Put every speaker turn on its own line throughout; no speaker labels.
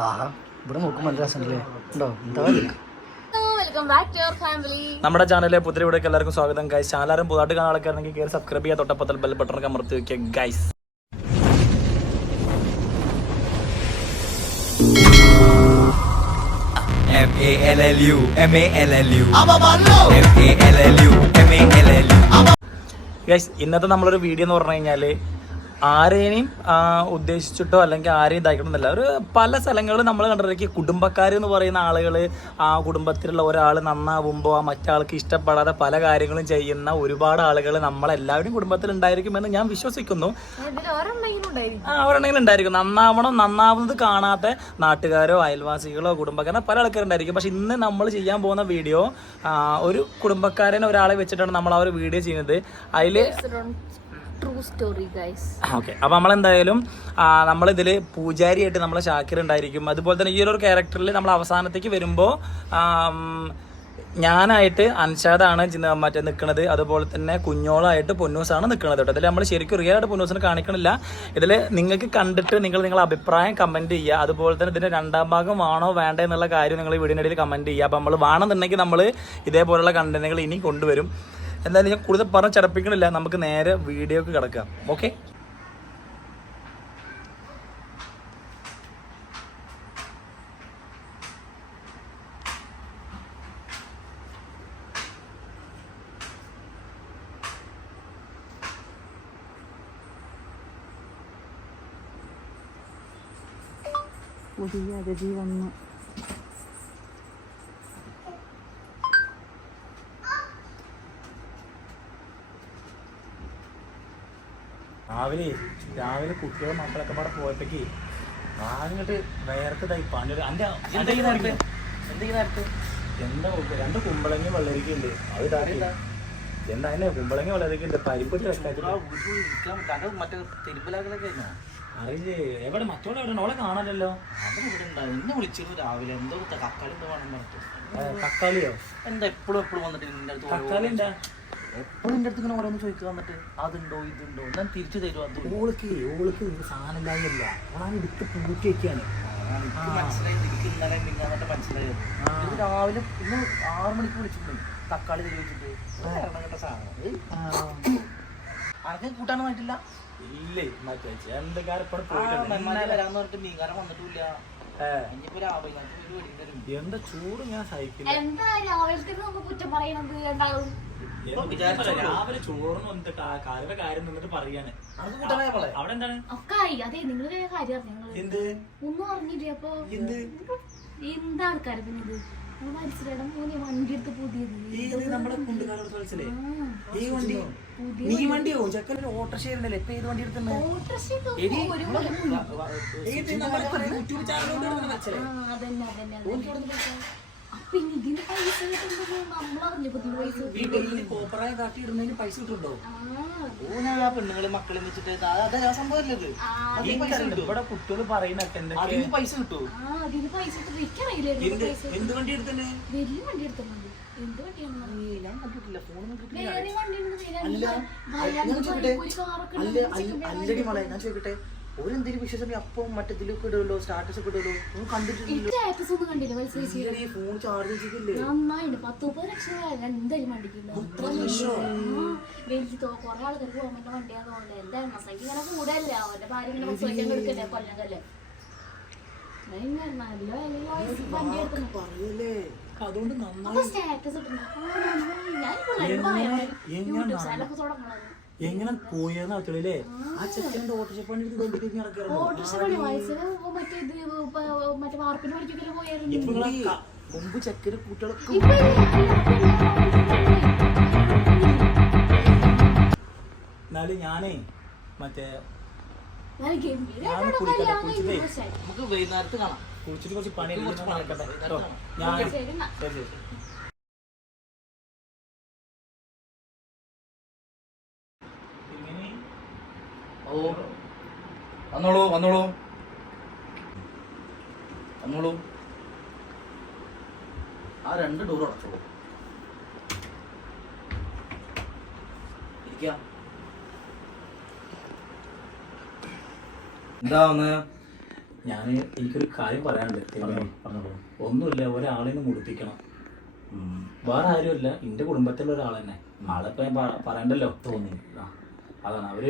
ആഹാ ഇവിടെ നോക്കുമ്പോൾ നല്ല രസമുണ്ടല്ലേ? ഉണ്ടോ? എന്താ
welcome back to your family
നമ്മുടെ ചാനലിലെ പുതിയ വീഡിയോക്ക് എല്ലാവർക്കും സ്വാഗതം ഗൈസ് ചാനലും പുതുതായിട്ട് കാണാൻ ആൾക്കാരുണ്ടെങ്കിൽ കയറി സബ്സ്ക്രൈബ് ചെയ്യുക തൊട്ടപ്പത്തിൽ ബെൽ ബട്ടൺ അമർത്തി വെക്കുക guys
M A L L U M A L L U. M A L L U M A L L U.
Guys ഇന്നത്തെ നമ്മളൊരു വീഡിയോ എന്ന് പറഞ്ഞു കഴിഞ്ഞാൽ ആരെയും ഉദ്ദേശിച്ചിട്ടോ അല്ലെങ്കിൽ ആരെയും ഇതാക്കണമെന്നില്ല ഒരു പല സ്ഥലങ്ങളിൽ നമ്മൾ കണ്ടിരിക്കും കുടുംബക്കാർ എന്ന് പറയുന്ന ആളുകൾ ആ കുടുംബത്തിലുള്ള ഒരാൾ നന്നാവുമ്പോൾ ആ മറ്റാൾക്ക് ഇഷ്ടപ്പെടാതെ പല കാര്യങ്ങളും ചെയ്യുന്ന ഒരുപാട് ആളുകൾ നമ്മളെല്ലാവരും കുടുംബത്തിൽ ഉണ്ടായിരിക്കുമെന്ന് ഞാൻ വിശ്വസിക്കുന്നു.
ആ ഒരെണ്ണെങ്കിലും ഉണ്ടായിരിക്കും.
നന്നാവണം നന്നാവുന്നത് കാണാത്ത നാട്ടുകാരോ അയൽവാസികളോ കുടുംബക്കാരോ പല ആൾക്കാരുണ്ടായിരിക്കും. പക്ഷെ ഇന്ന് നമ്മൾ ചെയ്യാൻ പോകുന്ന വീഡിയോ ഒരു കുടുംബക്കാരനെ ഒരാളെ വെച്ചിട്ടാണ് നമ്മൾ ആ ഒരു വീഡിയോ ചെയ്യുന്നത്. അതിൽ
ട്രൂ സ്റ്റോറി
ഓക്കെ അപ്പോൾ നമ്മളെന്തായാലും നമ്മളിതിൽ പൂജാരിയായിട്ട് നമ്മളെ ഷാക്കിർ ഉണ്ടായിരിക്കും. അതുപോലെ തന്നെ ഈ ഒരു ക്യാരക്ടറിൽ നമ്മൾ അവസാനത്തേക്ക് വരുമ്പോൾ ഞാനായിട്ട് അൻഷാദാണ് മറ്റേ നിൽക്കുന്നത് അതുപോലെ തന്നെ കുഞ്ഞോളായിട്ട് പൊന്നൂസാണ് നിൽക്കുന്നത് കേട്ടോ. ഇതിൽ നമ്മൾ ശരിക്കും റിയൽ ആയിട്ട് പൊന്നൂസിനെ കാണിക്കണില്ല. ഇതിൽ നിങ്ങൾക്ക് കണ്ടിട്ട് നിങ്ങൾ നിങ്ങളുടെ അഭിപ്രായം കമന്റ് ചെയ്യുക. അതുപോലെ തന്നെ ഇതിന്റെ രണ്ടാം ഭാഗം വേണോ വേണ്ട എന്നുള്ള കാര്യം നിങ്ങൾ വീടിനിടയിൽ കമന്റ് ചെയ്യുക. അപ്പോൾ നമ്മൾ വേണമെന്നുണ്ടെങ്കിൽ നമ്മൾ ഇതേപോലുള്ള കണ്ടന്റുകൾ ഇനി കൊണ്ടുവരും. എന്തായാലും ഞാൻ കൂടുതൽ പറഞ്ഞ് ചടപ്പിക്കണില്ല. നമുക്ക് നേരെ വീഡിയോക്ക് കിടക്കാം. ഓക്കെ
പുതിയ അതിഥി വന്നു.
രാവിലെ രാവിലെ കുട്ടികളും മക്കളൊക്കെ പാടെ പോയപ്പോഴേക്ക് ആദ്യങ്ങോട്ട് വേർത്തതായി പണി എന്റെ എന്താ നേരത്തെ എന്താ ഈ നേരത്തെ? എന്താ രണ്ട് കുമ്പളങ്ങി വെള്ളരിക്കുണ്ട് അത് താഴെ എന്താ അതിനെ കുമ്പളങ്ങി വെള്ളരിക്കുണ്ട് പരിപ്പിട്ട്
മറ്റേ തിരുപ്പലാക്കലൊക്കെ
അറിയില്ലേ. എവിടെ? മറ്റോടെ എവിടെ? ഓളെ കാണാനല്ലോ.
എന്നെ വിളിച്ചിരുന്നു രാവിലെ. എന്തോ കക്കാളി എന്തോ വേണം
തക്കാളിയോ?
എന്താ എപ്പോഴും എപ്പോഴും വന്നിട്ട്
തക്കാളി എന്താ?
എപ്പോഴും അടുത്ത് ഇങ്ങനെ ഓരോന്ന് ചോദിക്കുക വന്നിട്ട് അതുണ്ടോ ഇതുണ്ടോ? ഞാൻ തിരിച്ചു തരുമോ അത്.
ഓൾക്ക് ഓൾക്ക് ഒരു സാധനം ഇല്ലാതില്ല ഓളാണ് എടുത്ത് പൂറ്റി വെക്കാണ്.
എനിക്ക് മനസ്സിലായി എനിക്ക് ഇന്നലെ നിങ്ങൾ എന്നിട്ട് മനസ്സിലായത് ഇത് രാവിലെ ഇന്ന് ആറു മണിക്ക് വിളിച്ചിട്ടുണ്ട്. തക്കാളി തരി വെച്ചിട്ട്. കേട്ട സാധനം. ആർക്കും കൂട്ടാനൊന്നായിട്ടില്ല
ഇല്ലേ മറ്റേ എന്തൊക്കെ
നന്നായി വരാന്ന് പറഞ്ഞിട്ട് മീൻകാരൻ വന്നിട്ടില്ല
എന്താ ചൂട് ഞാൻ സഹിക്കില്ല.
എന്താ രാവിലത്തെ നമുക്ക് കുറ്റം പറയണത് രണ്ടാളും
വിചാരിച്ചോ രാവിലെ ചോറിന് വന്നിട്ട് കാ- കാലിന്റെ കാര്യം നിന്നിട്ട് പറയാണ് അവിടെ എന്താണ്?
അതെ നിങ്ങൾ കാര്യം
എന്ത്?
ഒന്നും അറിഞ്ഞില്ലേ അപ്പൊ?
എന്ത്?
എന്താ ആൾക്കാര് പിന്നെ ഇത്? നമ്മൾ മനസ്സിലായിടം മൂന്ന് വണ്ടി എടുത്ത് പുതിയത്.
ഏത് നമ്മുടെ കുണ്ടുകാലോട് കളിച്ചില്ലേ? ഈ വണ്ടി? നീ വണ്ടിയോ ചെക്കൻ ഓട്ടോറിക്ഷ ഉണ്ടല്ലേ ഇപ്പൊ ഏത് വണ്ടി എടുക്കുന്നത്
അതന്നെ ഇതിന് പൈസ കിട്ടുമ്പോ നമ്മൾ അറിഞ്ഞപ്പോ പൈസ
ഈ ഡെയിലി കോപ്പറായ കാട്ടി ഇടുന്നതിന് പൈസ
ഓനാ പെണ്ണുങ്ങളെ മക്കളെ വെച്ചിട്ട്. അതാ
ഇവിടെ കുട്ടികൾ എന്തൊക്കെ
അതിന് പൈസ കിട്ടും
ആ അതിന് പൈസ കിട്ടും
എന്ത് വണ്ടി എടുത്തന്നെ?
വലിയ വണ്ടി എടുത്തിട്ടുണ്ട്. എന്ത് വണ്ടിയാണ്
അല്ലടി മോളെ ഞാൻ ചോദിക്കട്ടെ? ഓരെന്തെങ്കിലും വിശ്വസം അപ്പം മറ്റേ ഇതിലൊക്കെ ഇടുമല്ലോ സ്റ്റാറ്റസ് ഒക്കെ ഇടുമല്ലോ ഒന്നും കണ്ടിട്ടില്ലല്ലോ.
സ്റ്റാറ്റസ് ഒന്നും കണ്ടില്ല? പൈസ
ഈ ഫോൺ ചാർജ് ചെയ്തില്ലേ
നന്നായിണ്ട്. പത്ത് മുപ്പത് ലക്ഷം? എന്തായാലും വണ്ടിക്കുണ്ട് വലിയ കുറെ ആൾക്കാർക്ക് ഗവൺമെന്റ് വണ്ടിയാന്ന് തോന്നുന്നത് എന്താ മസയ്ക്ക് ഇങ്ങനെ കൂടല്ലേ? അവന്റെ ഭാര്യ ഇങ്ങനെ ബസ് വയ്ക്കാൻ കൊടുക്കല്ലേ കൊല്ലങ്കല്ലേ
അതുകൊണ്ട്
സ്റ്റാറ്റസ് ഇട്ടിട്ടുണ്ട്. ഞാൻ യൂട്യൂബ് ചാനലൊക്കെ തുടങ്ങണം
എങ്ങനെ പോയെന്ന് അറിയില്ലേ ആ ചെക്കന്റെ ഓട്ടോറിക്ഷ പണി എടുത്ത് കൊണ്ടിട്ട് നടക്കാറുണ്ടോ
മുമ്പ് ചെക്കന് കുട്ടികളൊക്കെ
എന്നാലും ഞാനേ മറ്റേ.
നമുക്ക് വൈകുന്നേരത്ത് കാണാം.
കുളിച്ചിട്ട് കുറച്ച് പണി
കുറച്ച്
നടക്കട്ടെ. കേട്ടോ. ഞാൻ
ശരി
ശരി, ശരി. ഇങ്ങനെ
ഓ വന്നോളൂ വന്നോളൂ. വന്നോളൂ. ആ രണ്ട് ഡോർ അടച്ചോളൂ. ഇരിക്കാം. എന്താ ഒന്ന്
ഞാൻ എനിക്കൊരു കാര്യം പറയാനുണ്ട്. ഒന്നുമില്ല ഒരാളിനെ മുടിപ്പിക്കണം. വേറെ ആരുമില്ല. എന്റെ കുടുംബത്തിലുള്ള ഒരാൾ തന്നെ. ഞാൻ പറയണ്ടല്ലോ?
തോന്നി
അതാണ്. അവർ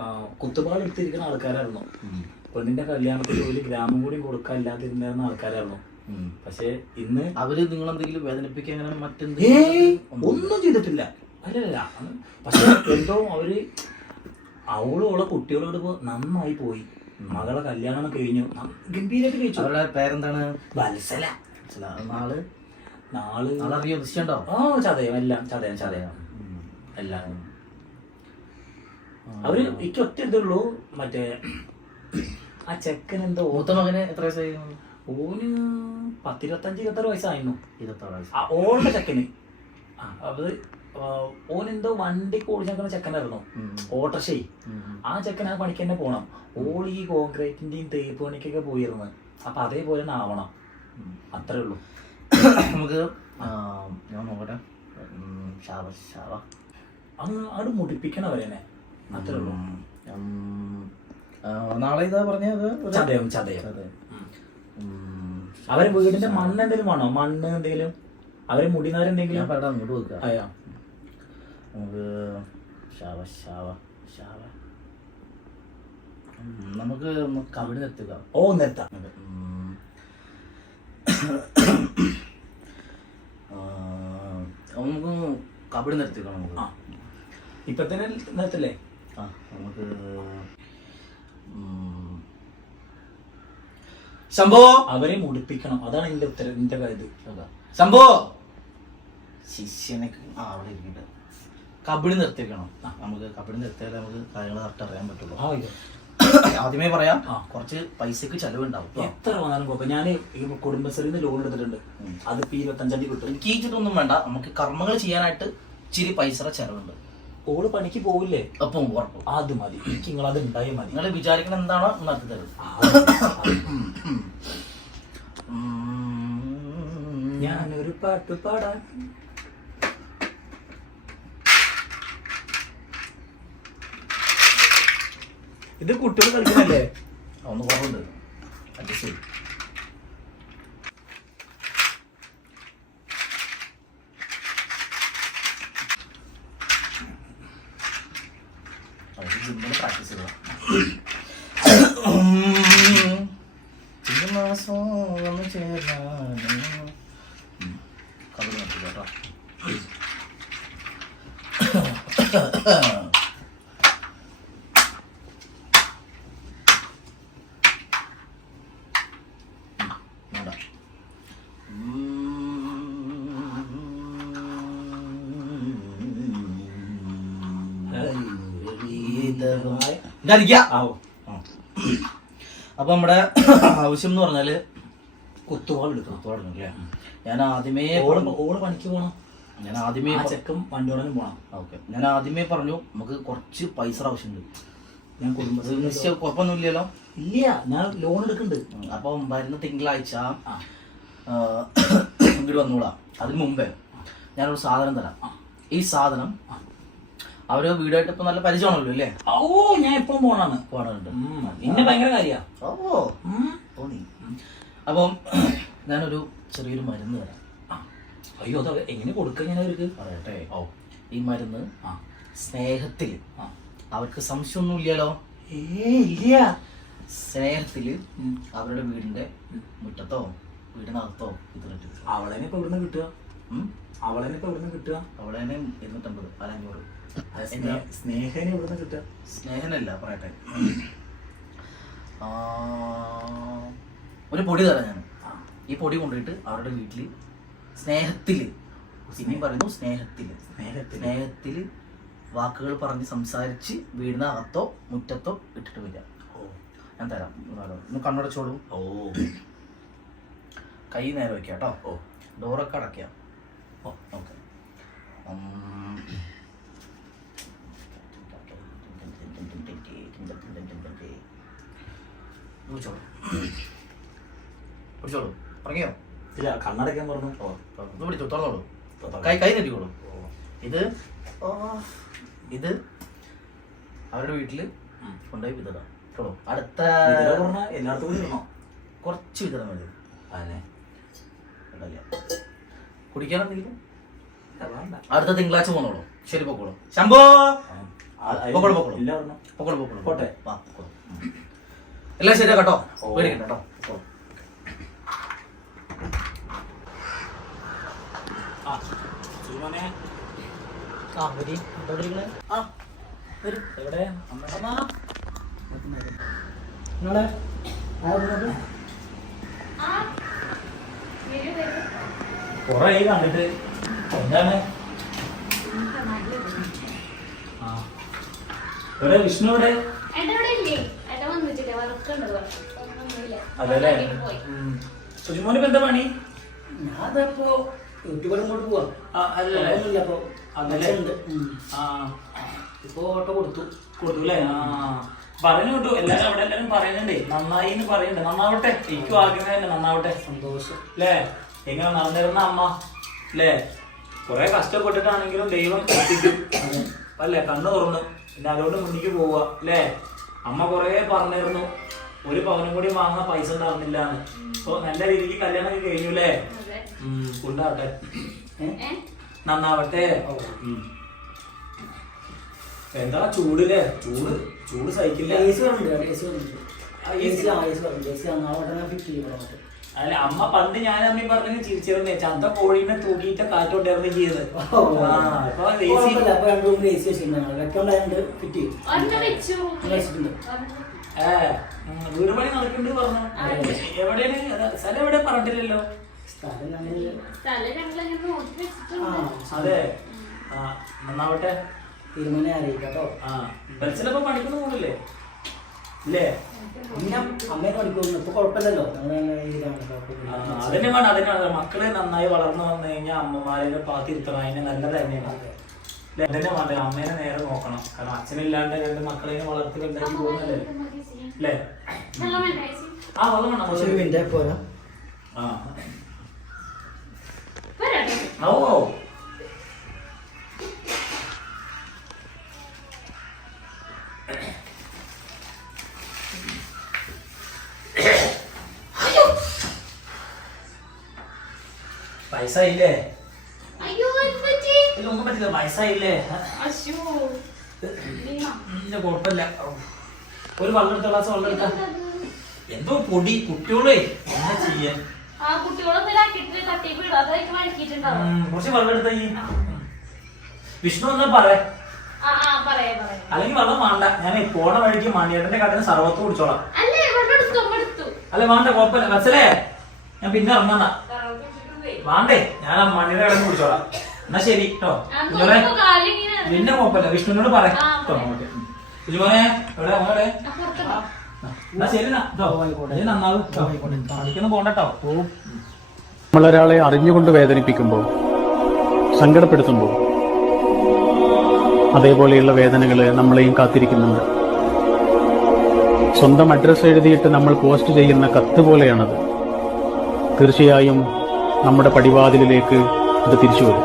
ആ, കുത്തുപാട് എടുത്തിരിക്കുന്ന ആൾക്കാരായിരുന്നു. പെണ്ണിന്റെ കല്യാണത്തിൽ ഒരു ഗ്രാമം കൂടി കൊടുക്കാൻ ഇല്ലാതിരുന്നിരുന്ന ആൾക്കാരായിരുന്നു. പക്ഷെ ഇന്ന്
അവർ നിങ്ങൾ എന്തെങ്കിലും വേദനിപ്പിക്കാൻ അങ്ങനെ മറ്റെന്തെങ്കിലും
ഒന്നും ചെയ്തിട്ടില്ല. അല്ലല്ല പക്ഷെ എന്തോ അവർ അവളുള്ള കുട്ടികളോട് ഇപ്പൊ നന്നായി പോയി. മകളെ കല്യാണം കഴിഞ്ഞു. ഗംഭീരമായിട്ട് കഴിച്ചു.
അവരുടെ പേരെന്താണ്?
വത്സല.
നാൾ?
നാൾ
നാളറിയോ? ദൃശ്യണ്ടോ
ആ ചതയം. എല്ലാം ചതയം ചതയം. എല്ലാം. അവർ എനിക്ക് ഒറ്റ ഇതുള്ളൂ മറ്റേ ആ ചെക്കൻ എന്തോ
മൂത്ത മകന് എത്ര വയസ്സായി?
ഓന് പത്തിരുപത്തഞ്ച് ഇരുപത്താറ് വയസ്സായിരുന്നു
ഇരുപത്താറ് വയസ്സ്.
ആ ഓളുടെ ചെക്കന്. അത് ഓൻ ഓനെന്തോ വണ്ടി ഓടിച്ചേക്കുന്ന ചെക്കനായിരുന്നു. ഓട്ടർഷേ. ആ ചെക്കൻ ആ പണിക്ക് തന്നെ പോണം. ഓൾ ഈ കോൺക്രീറ്റിന്റെയും തേപ്പ് പണിക്കൊക്കെ പോയിരുന്നു. അപ്പൊ അതേപോലെ തന്നെ ആവണം. അത്രേ ഉള്ളൂ.
നമുക്ക് ഞാൻ നോക്കട്ടെ. ഷാവ ഷാവ
അങ്ങ് അവിടെ മുടിപ്പിക്കണം അവരെന്നെ. അത്രേ ഉള്ളൂ
ഉം, നാളെ ഇതാ പറഞ്ഞത്
ചതയം ചതയം. അവരെ വീടിന്റെ മണ്ണ് എന്തെങ്കിലും വേണോ? മണ്ണ് എന്തെങ്കിലും? അവരെ മുടിനാരെന്തെങ്കിലും
ഞാൻ പറയടാ അങ്ങോട്ട് വെക്കുക
അയ്യാ
നമുക്ക് ശാവ ശാവ നമുക്ക് കവിട് നിർത്തുക
ഓ നിർത്താം
നമുക്ക് കബഡി നിർത്തിക്കണം നമുക്ക്.
ഇപ്പൊ തന്നെ നിർത്തല്ലേ?
നമുക്ക് സംഭവം
അവരെ മുടിപ്പിക്കണം. അതാണ് എന്റെ ഉത്തരം എന്റെ ഇത്
സംഭവം ശിഷ്യനെ ആ അവിടെ ഇരിക്കട്ടെ. കബഡി നിർത്തിക്കണം നമുക്ക് കബഡി നിർത്തിയാലേ നമുക്ക് കാര്യങ്ങൾ കറക്റ്റ് അറിയാൻ പറ്റുള്ളൂ. ആദ്യമേ പറയാം. കുറച്ച് പൈസക്ക് ചെലവുണ്ടാവും.
എത്ര വന്നാലും കുഴപ്പം. ഞാൻ ഈ കുടുംബശ്രീന്ന് ലോൺ എടുത്തിട്ടുണ്ട്. അത് ഇപ്പൊ ഇരുപത്തഞ്ചാം തീയതി കിട്ടും.
എനിക്ക് ഈ വേണ്ട. നമുക്ക് കർമ്മങ്ങൾ ചെയ്യാനായിട്ട് ഇച്ചിരി പൈസയുടെ ചെലവുണ്ട്.
ഓൾ പണിക്ക് പോവില്ലേ?
അപ്പം ഉറപ്പ്.
അത് മതി. എനിക്ക് നിങ്ങൾ അത് ഉണ്ടായി മതി.
നിങ്ങൾ വിചാരിക്കണ എന്താണോ നടത്തി തരും.
ഞാനൊരു പാട്ട് പാടാൻ. ഇത് കുട്ടികൾ കളിക്കുന്നല്ലേ
ഒന്ന് കുറവുണ്ട് അഡ്ജസ്റ്റ് ചെയ്യും. അപ്പൊ നമ്മുടെ ആവശ്യം എന്ന് പറഞ്ഞാൽ
കുത്തുവാൾ എടുക്കണം
തുടങ്ങും അല്ലേ? ഞാൻ ആദ്യമേ
ഓൾ പണിക്ക് പോണം.
ഞാൻ ആദ്യമേ
ചെക്കും ചെക്കൻ വണ്ടി ഓടാനും പോണം
ഓക്കെ. ഞാൻ ആദ്യമേ പറഞ്ഞു നമുക്ക് കുറച്ച് പൈസ ആവശ്യമുണ്ട്
ഞാൻ കുടുംബശ്രീ
നിശ്ചയ കുഴപ്പമൊന്നുമില്ലല്ലോ?
ഇല്ല ഞാൻ ലോൺ എടുക്കുന്നുണ്ട്.
അപ്പൊ വരുന്ന തിങ്കളാഴ്ച ഇങ്ങോട്ട് വന്നോളാം. അതിന് മുമ്പേ ഞാനൊരു സാധനം തരാം. ഈ സാധനം അവർ വീടായിട്ട് ഇപ്പൊ നല്ല പരിചയമാണല്ലോ അല്ലേ
ഓ ഞാൻ എപ്പോഴും പോണാണ്
പോണുണ്ട്
ഇന്നെ ഭയങ്കര കാര്യ.
ഓ. തോന്നി അപ്പം ഞാനൊരു ചെറിയൊരു മരുന്ന് തരാം.
അയ്യോ അത് എങ്ങനെ കൊടുക്കുക ഞാൻ അവർക്ക്?
പറയട്ടെ.
ഓ
ഈ മരുന്ന്
ആ.
സ്നേഹത്തിൽ. അവർക്ക് സംശയമൊന്നും ഇല്ലല്ലോ
ഏ ഇല്ല.
സ്നേഹത്തിൽ അവരുടെ വീടിന്റെ മുറ്റത്തോ വീടിനകത്തോ ഇതിലിട്ട്
അവളെ ഇവിടുന്ന് കിട്ടുക? അവളെ ഇവിടുന്ന് കിട്ടുക?
അവളെ തന്നെ ഇരുന്നൂറ്റമ്പത്
അത് സ്നേ- സ്നേഹനെ എവിടുന്ന് കിട്ടുക?
സ്നേഹനല്ല പറയട്ടെ. ഒരു പൊടി തരാം ഞാൻ. ഈ പൊടി കൊണ്ടുപോയിട്ട് അവരുടെ വീട്ടിൽ സ്നേഹത്തിൽ സിനിമ പറയുന്നു സ്നേഹത്തിൽ
സ്നേഹത്തിൽ
വാക്കുകൾ പറഞ്ഞ് സംസാരിച്ച് വീടിനകത്തോ മുറ്റത്തോ ഇട്ടിട്ട് വരിക. ഞാൻ തരാം. കണ്ണടച്ചോളൂ
ഓ.
കൈ നേരെ വയ്ക്കാം കേട്ടോ
ഓ.
ഡോറൊക്കെ അടക്കാം
ഓ
ഓക്കെ. വിളിച്ചോളൂ. വിളിച്ചോളൂ. പറഞ്ഞോ
ഇല്ല കണ്ണടയ്ക്കാൻ പറഞ്ഞു.
ഓ ഒന്ന് പിടിച്ചോ തുറന്നോളൂ. കൈ കൈ നെറ്റിക്കോളൂ ഇത് ഓ ഇത് അവരുടെ വീട്ടിൽ കൊണ്ടുപോയി. അടുത്ത
എല്ലായിടത്തും കൂടി ഇടണം.
കുറച്ച് വിതരണം മതി.
അതെ.
ഇടല്ല. കുടിക്കാനെന്തെങ്കിലും അടുത്ത തിങ്കളാഴ്ച പോന്നോളൂ. ശരി പൊക്കോളൂ. ശംഭോ!
പോട്ടെ.
എല്ലാം ശരിയാ കേട്ടോ. പേടിക്കണ്ട കേട്ടോ. കൊറേ
ആ, സുജിമോനെ,
ആ വരി എവിടെ ഇരിക്കണേ? ആ വരൂ
എവിടെ അമ്മ
അമ്മാ. നിങ്ങളെ ആരാ വന്നത്?
ആ വരൂ വരൂ
കൊറേ ആയി കണ്ടിട്ട് എന്താണ് ആ എവിടെ? വിഷ്ണു
ഇവിടെ
അതെല്ലേ? സുജിമോനിപ്പോ എന്താ പണി?
ഞാനിപ്പോ യൂട്യൂബിലും കൊണ്ട് പോവാ.
ആ, അല്ലേ?
അപ്പൊ
അതല്ലേ?
ഉണ്ട്.
ആ.
ഇപ്പൊ ഓട്ടോ കൊടുത്തു.
കൊടുത്തു അല്ലേ? ആ. പറഞ്ഞു കേട്ടു എല്ലാരും അവിടെ എല്ലാരും പറയുന്നുണ്ടേ. നന്നായി എന്ന് പറയുന്നുണ്ട്. നന്നാവട്ടെ. എനിക്കും ആഗ്രഹം തന്നെ നന്നാവട്ടെ.
സന്തോഷം.
അല്ലേ? എങ്ങനെ നടന്നിരുന്ന അമ്മ? അല്ലേ? കുറെ കഷ്ടപ്പെട്ടിട്ടാണെങ്കിലും ദൈവം എത്തിക്കും. അല്ലേ? കണ്ണു തുറന്നു പിന്നെ അതുകൊണ്ട് മുന്നിക്ക് പോവുക അല്ലേ അമ്മ കുറേ പറഞ്ഞിരുന്നു ഒരു പവനും കൂടി വാങ്ങാൻ പൈസ ഉണ്ടാവുന്നില്ലാന്ന് അപ്പൊ നല്ല രീതിക്ക് കല്യാണം ഒക്കെ കഴിഞ്ഞു അല്ലേ കൊണ്ടാവട്ടെ നന്നാവട്ടെ. എന്താ ചൂടില്ലേ ചൂട് ചൂട് സഹിക്കില്ല അല്ല അമ്മ പണ്ട് ഞാൻ അമ്മയും പറഞ്ഞു ചിരിച്ചിരുന്നേ. ചന്ത കോഴീനെ തൂക്കിയിട്ട് കാറ്റോണ്ടായിരുന്നു ചെയ്ത്. വീട് പണി നടക്കുന്നുണ്ട് പറഞ്ഞു. എവിടെയാണ്? സ്ഥലം എവിടെ പറഞ്ഞിട്ടില്ലല്ലോ? അതെ. ആ നന്നാവട്ടെ
തീരുമാനം അറിയിക്കാട്ടോ
ആ ബസ്സിലപ്പോ പണിക്കൊന്നും പോകില്ലേ ഇല്ലേ?
പിന്നെ അമ്മേനെ പഠിക്കുന്നു. ഇപ്പൊ കുഴപ്പമില്ലല്ലോ.
അതന്നെ വേണം അതന്നെ വേണം. മക്കൾ നന്നായി വളർന്നു വന്നു കഴിഞ്ഞാൽ അമ്മമാരെ പാത്തിരുത്തണം. അതിന് നല്ലത് തന്നെയാണ്? അതന്നെ വേണ്ട അമ്മേനെ നേരെ നോക്കണം. കാരണം അച്ഛനില്ലാണ്ട് രണ്ട് മക്കളെ വളർത്തി കണ്ടാക്കി പോകുന്നല്ലേ അല്ലേ ആ വെള്ളം വേണം.
പോരാ.
ആ. ഓ. വയസ്സായില്ലേ?
അയ്യോ
പറ്റില്ല വയസ്സായില്ലേ? ഇല്ല കുഴപ്പമില്ല. ഒരു വെള്ളം എടുത്ത ഗ്ലാസ് വെള്ളം? എന്തോ പൊടി കുട്ടികളേ എന്താ ഉം, കുറച്ച് വെള്ളം എടുത്ത ഈ. വിഷ്ണു എന്നാ
പറയാ
അല്ലെങ്കിൽ വെള്ളം വേണ്ട. ഞാൻ പോണ വഴിക്ക് മണിയേട്ടന്റെ കടന്ന് സർവത്ത് കുടിച്ചോളാം.
അല്ലെ
വേണ്ട കുഴപ്പമില്ല. മനസ്സിലേ ഞാൻ പിന്നെ
പോയി.
വേണ്ടേ ഞാൻ ആ മണിയുടെ കിടന്ന് കുടിച്ചോളാം. എന്നാ ശരി കേട്ടോ
നിന്നെ
കുഞ്ഞോളെ പിന്നെ കുഴപ്പമില്ല വിഷ്ണുവിനോട്
പറയാം.
എവിടെ? അങ്ങോട്ടെ? എന്നാ ശരി നന്നാവും
നമ്മളൊരാളെ അറിഞ്ഞുകൊണ്ട് വേദനിപ്പിക്കുമ്പോൾ സങ്കടപ്പെടുത്തുമ്പോൾ അതേപോലെയുള്ള വേദനകൾ നമ്മളെയും കാത്തിരിക്കുന്നുണ്ട്. സ്വന്തം അഡ്രസ്സ് എഴുതിയിട്ട് നമ്മൾ പോസ്റ്റ് ചെയ്യുന്ന കത്ത് പോലെയാണത്. തീർച്ചയായും നമ്മുടെ പടിവാതിലിലേക്ക് അത് തിരിച്ചു വരും.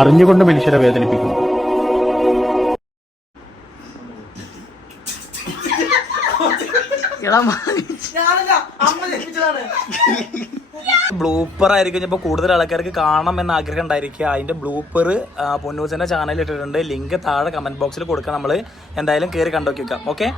അറിഞ്ഞുകൊണ്ട് മനുഷ്യരെ വേദനിപ്പിക്കുന്നു.
ബ്ലൂപ്പർ ആയിരിക്കും ഇപ്പൊ കൂടുതൽ ആൾക്കാർക്ക് കാണണം എന്ന ആഗ്രഹം ഉണ്ടായിരിക്കുക. അതിന്റെ ബ്ലൂപ്പർ പൊന്നൂസിന്റെ ചാനലിൽ ഇട്ടിട്ടുണ്ട്. ലിങ്ക് താഴെ കമന്റ് ബോക്സിൽ കൊടുക്കാം നമ്മൾ എന്തായാലും കയറി കണ്ടോക്കി വെക്കാം. ഓക്കെ